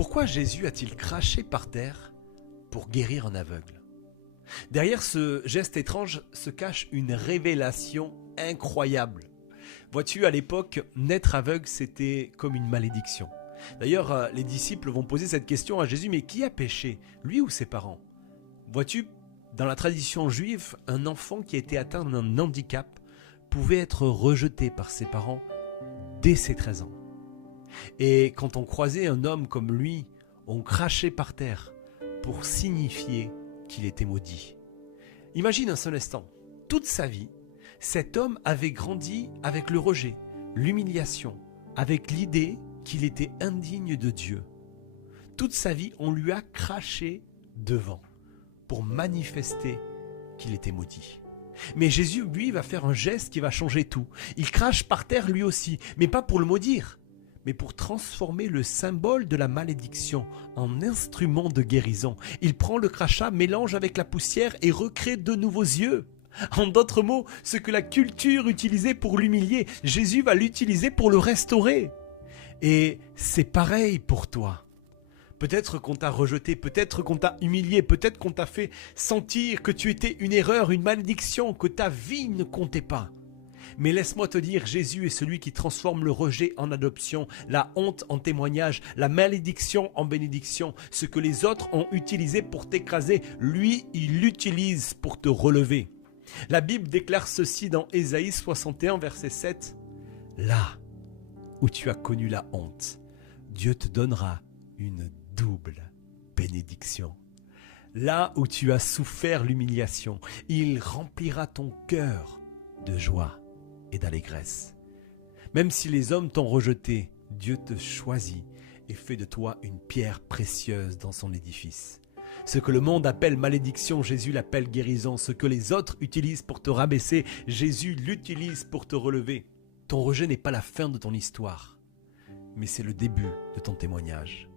Pourquoi Jésus a-t-il craché par terre pour guérir un aveugle? Derrière ce geste étrange se cache une révélation incroyable. Vois-tu, à l'époque, naître aveugle, c'était comme une malédiction. D'ailleurs, les disciples vont poser cette question à Jésus, mais qui a péché, lui ou ses parents? Vois-tu, dans la tradition juive, un enfant qui était atteint d'un handicap pouvait être rejeté par ses parents dès ses 13 ans. Et quand on croisait un homme comme lui, on crachait par terre pour signifier qu'il était maudit. Imagine un seul instant, toute sa vie, cet homme avait grandi avec le rejet, l'humiliation, avec l'idée qu'il était indigne de Dieu. Toute sa vie, on lui a craché devant pour manifester qu'il était maudit. Mais Jésus, lui, va faire un geste qui va changer tout. Il crache par terre lui aussi, mais pas pour le maudire, mais pour transformer le symbole de la malédiction en instrument de guérison. Il prend le crachat, mélange avec la poussière et recrée de nouveaux yeux. En d'autres mots, ce que la culture utilisait pour l'humilier, Jésus va l'utiliser pour le restaurer. Et c'est pareil pour toi. Peut-être qu'on t'a rejeté, peut-être qu'on t'a humilié, peut-être qu'on t'a fait sentir que tu étais une erreur, une malédiction, que ta vie ne comptait pas. Mais laisse-moi te dire, Jésus est celui qui transforme le rejet en adoption, la honte en témoignage, la malédiction en bénédiction. Ce que les autres ont utilisé pour t'écraser, lui, il l'utilise pour te relever. La Bible déclare ceci dans Ésaïe 61, verset 7. « Là où tu as connu la honte, Dieu te donnera une double bénédiction. Là où tu as souffert l'humiliation, il remplira ton cœur de joie et d'allégresse. Même si les hommes t'ont rejeté, Dieu te choisit et fait de toi une pierre précieuse dans son édifice. Ce que le monde appelle malédiction, Jésus l'appelle guérison. Ce que les autres utilisent pour te rabaisser, Jésus l'utilise pour te relever. Ton rejet n'est pas la fin de ton histoire, mais c'est le début de ton témoignage.